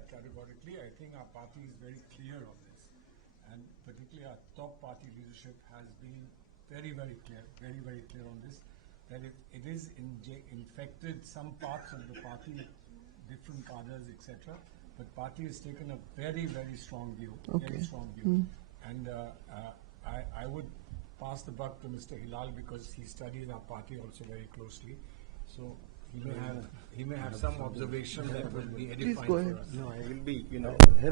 that categorically. I think our party is very clear on this. And particularly our top party leadership has been very, very clear on this. That it is infected some parts of the party, different cadres, etc. But party has taken a very, very strong view. Very strong view. And I would pass the buck to Mr. Hilal because he studies our party also very closely. So he may have some observation that will be edifying for us. No, I will be,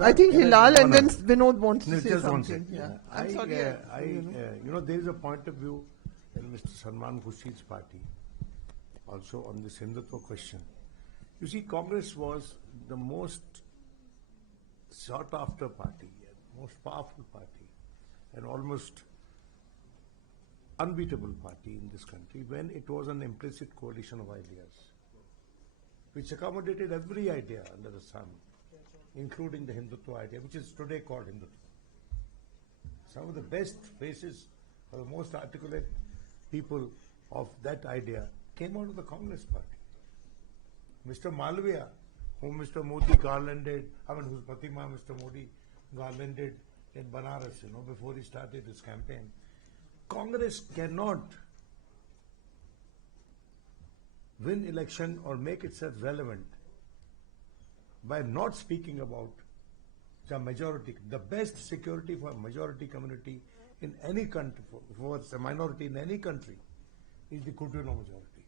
I think Hilal and then Vinod wants to say something. I'm sorry. There is a point of view in Mr. Salman Khurshid's party, also on this Hindutva question. You see, Congress was the most sought after party, most powerful party, and almost unbeatable party in this country when it was an implicit coalition of ideas, which accommodated every idea under the sun, including the Hindutva idea, which is today called Hindutva. Some of the best faces or the most articulate people of that idea came out of the Congress party. Mr. Malviya, whom Mr. Modi garlanded, whose Pratima Mr. Modi garlanded in Banaras, before he started his campaign. Congress cannot win election or make itself relevant by not speaking about the majority. The best security for a majority community in any country, for a minority in any country, is the Kutuno majority.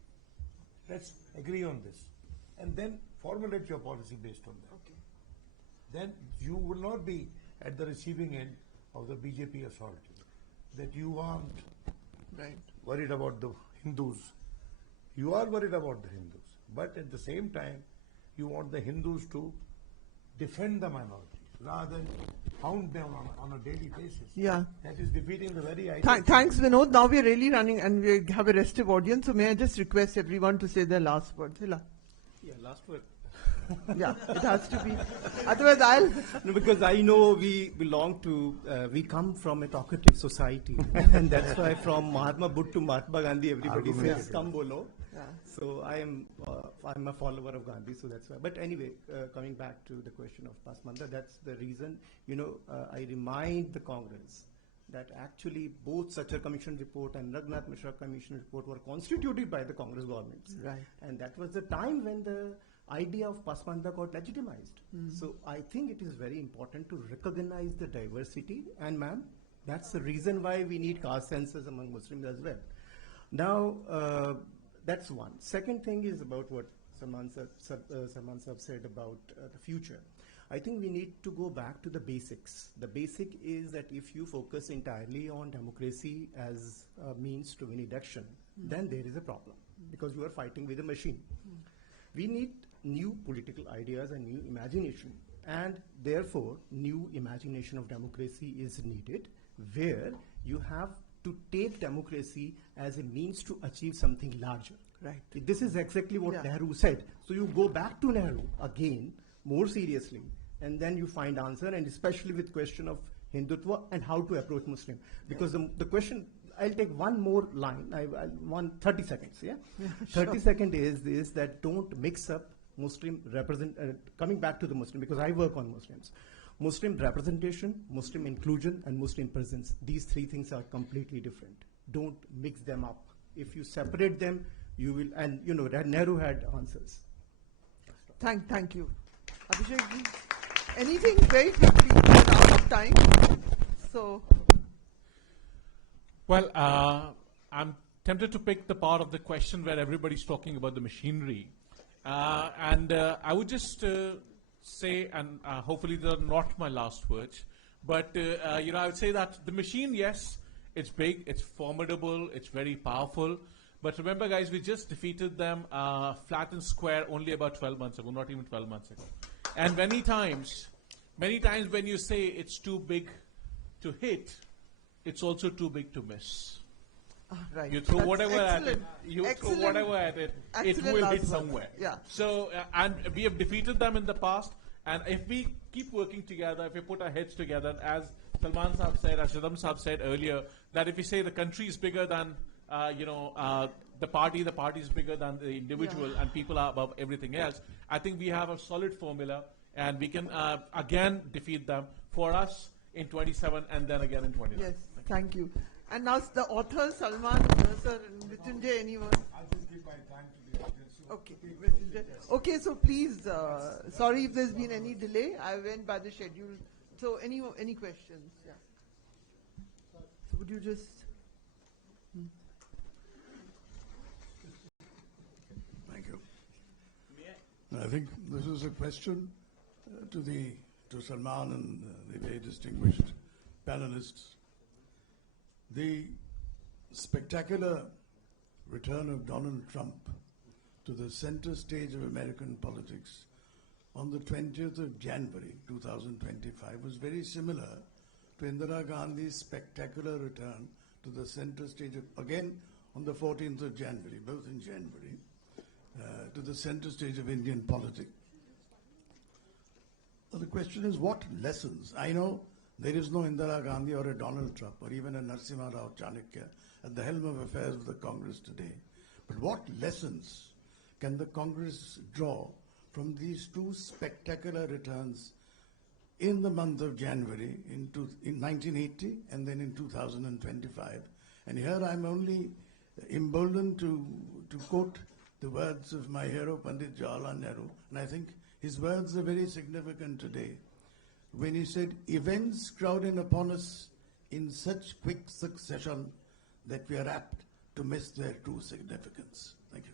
Let's agree on this. And then formulate your policy based on that. Okay. Then you will not be at the receiving end of the BJP authority. That you aren't worried about the Hindus. You are worried about the Hindus. But at the same time, you want the Hindus to defend the minorities rather than hound them on a daily basis. Yeah. That is defeating the very idea. Thanks, Vinod. Now we're really running and we have a restive audience. So may I just request everyone to say their last words. Hila. Yeah, last word. Yeah, it has to be. Otherwise, No, because I know we belong to, we come from a talkative society. And that's why from Mahatma Buddha to Mahatma Gandhi, everybody says, come bolo. Yeah. So I'm a follower of Gandhi, so that's why. But anyway, coming back to the question of Pasmanda, that's the reason, I remind the Congress that actually both Sachar Commission report and Raghunath Mishra Commission report were constituted by the Congress government. Right. And that was the time when the idea of Pasmanda got legitimized. So I think it is very important to recognize the diversity, and ma'am, that's the reason why we need caste census among Muslims as well. Now, that's one. Second thing is about what Salman Sahab said about the future. I think we need to go back to the basics. The basic is that if you focus entirely on democracy as a means to win election, then there is a problem because you are fighting with a machine. We need new political ideas and new imagination, and therefore new imagination of democracy is needed, where you have to take democracy as a means to achieve something larger. Right. This is exactly what Nehru said. So you go back to Nehru again more seriously, and then you find answer, and especially with question of Hindutva and how to approach Muslim. Because the question, I'll take one more line, I want 30 seconds, yeah? 30 seconds is this, that don't mix up Muslim coming back to the Muslim, because I work on Muslims. Muslim representation, Muslim inclusion, and Muslim presence. These three things are completely different. Don't mix them up. If you separate them, you will, and Nehru had answers. Thank you. Abhishek, anything very quickly, we're out of time. So. Well, I'm tempted to pick the part of the question where everybody's talking about the machinery. And I would just say, and hopefully they're not my last words, but I would say that the machine, yes, it's big, it's formidable, it's very powerful. But remember, guys, we just defeated them flat and square only about 12 months ago, not even 12 months ago. And many times when you say it's too big to hit, it's also too big to miss. Right. You throw That's whatever excellent. at it. Throw whatever at it. It will hit somewhere. Yeah. So, and we have defeated them in the past. And if we keep working together, if we put our heads together, as Salman Sahab said, as Shadam Sahab said earlier, that if we say the country is bigger than the party is bigger than the individual, and people are above everything else. I think we have a solid formula. and we can again defeat them for us in 27 and then again in 29. Yes, thank you. And now the author, Salman, sir, Mrityunjay, anyone? I'll just give my time to the audience. So Okay, Mrityunjay. Okay, so please, sorry if there's been any delay. I went by the schedule. So any questions? Yeah. So would you just... Thank you. I think this is a question to Salman and the very distinguished panelists. The spectacular return of Donald Trump to the center stage of American politics on the 20th of January 2025 was very similar to Indira Gandhi's spectacular return to the center stage again on the 14th of January, both in January, to the center stage of Indian politics. Well, the question is, what lessons? I know there is no Indira Gandhi or a Donald Trump or even a Narasimha Rao Chanakya at the helm of affairs of the Congress today. But what lessons can the Congress draw from these two spectacular returns in the month of January in 1980 and then in 2025? And here I'm only emboldened to quote the words of my hero, Pandit Jawaharlal Nehru, and I think his words are very significant today, when he said, "Events crowd in upon us in such quick succession that we are apt to miss their true significance." Thank you.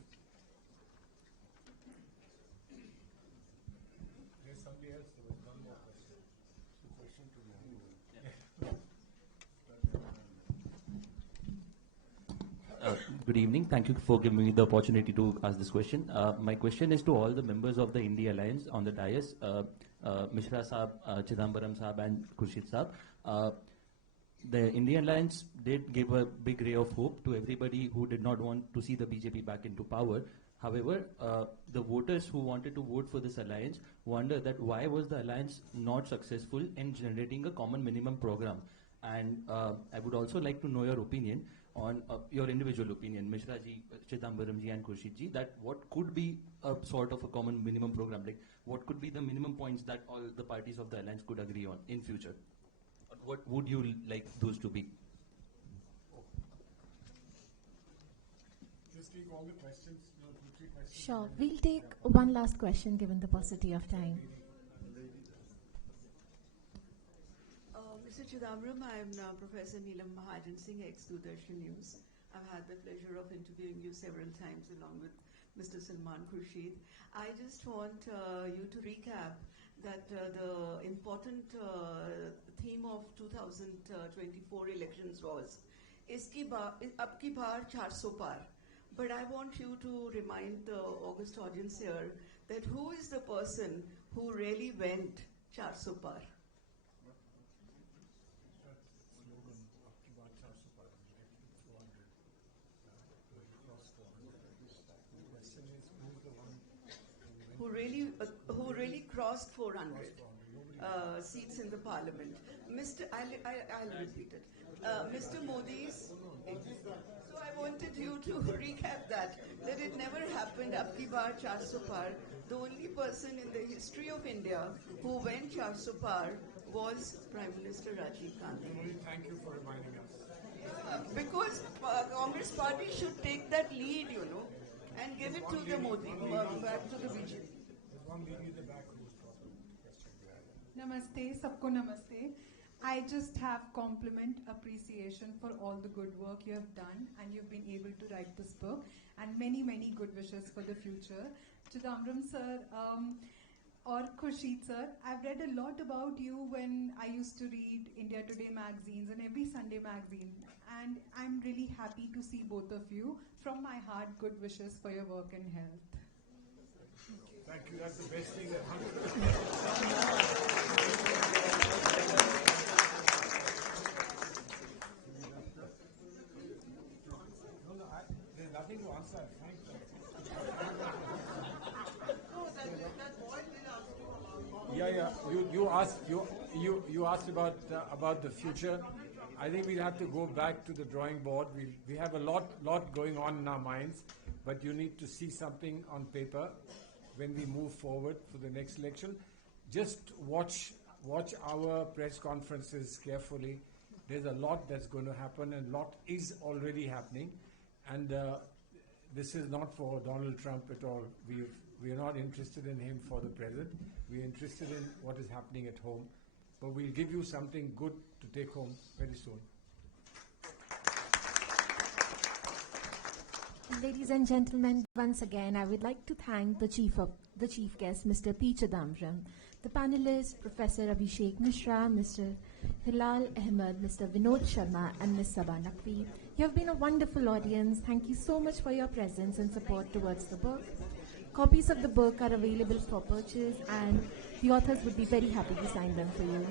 There's somebody else. There was one more question. It's a question to Good evening. Thank you for giving me the opportunity to ask this question. My question is to all the members of the India Alliance on the dais, Mishra Saab, Chidambaram Saab and Khurshid Saab. The Indian Alliance did give a big ray of hope to everybody who did not want to see the BJP back into power. However, the voters who wanted to vote for this alliance wonder that why was the alliance not successful in generating a common minimum program. And I would also like to know your opinion on your individual opinion, Mishra ji, Chidambaram ji and Khurshid ji, that what could be a sort of a common minimum program, like what could be the minimum points that all the parties of the alliance could agree on in future? What would you like those to be? just take all the questions, 2-3 questions. Sure. We'll take one last question given the paucity of time. Mr. Chidambaram, I'm Professor Neelam Mahajan Singh, ex-Doordarshan News. I've had the pleasure of interviewing you several times along with Mr. Salman Khurshid. I just want you to recap that the important theme of 2024 elections was Ab ki baar 400 par. But I want you to remind the august audience here that who is the person who really went 400 par? Who really crossed 400 seats in the parliament. I'll repeat it. Mr. Modi's. So I wanted you to recap that it never happened. Ab ki baar 400 par. The only person in the history of India who went 400 par was Prime Minister Rajiv Gandhi. Thank you for reminding us. Because Congress party should take that lead, and give it to the Modi, back to the BJP. Namaste, sabko namaste. I just have compliment, appreciation for all the good work you have done, and you've been able to write this book, and many, many good wishes for the future. Chidambaram sir, or Khurshid sir, I've read a lot about you when I used to read India Today magazines and every Sunday magazine, and I'm really happy to see both of you. From my heart, good wishes for your work and health. Thank you. That's the best thing that happened. There's nothing to answer. Yeah. You asked about the future. I think we'll have to go back to the drawing board. We have a lot going on in our minds, but you need to see something on paper when we move forward for the next election. just watch our press conferences carefully. There's a lot that's going to happen, and a lot is already happening. And this is not for Donald Trump at all. We are not interested in him for the present. We're interested in what is happening at home. But we'll give you something good to take home very soon. Ladies and gentlemen, once again, I would like to thank the chief guest, Mr. P. Chidambaram, the panelists, Professor Abhishek Mishra, Mr. Hilal Ahmed, Mr. Vinod Sharma, and Ms. Sabha Naqvi. You have been a wonderful audience. Thank you so much for your presence and support towards the book. Copies of the book are available for purchase, and the authors would be very happy to sign them for you.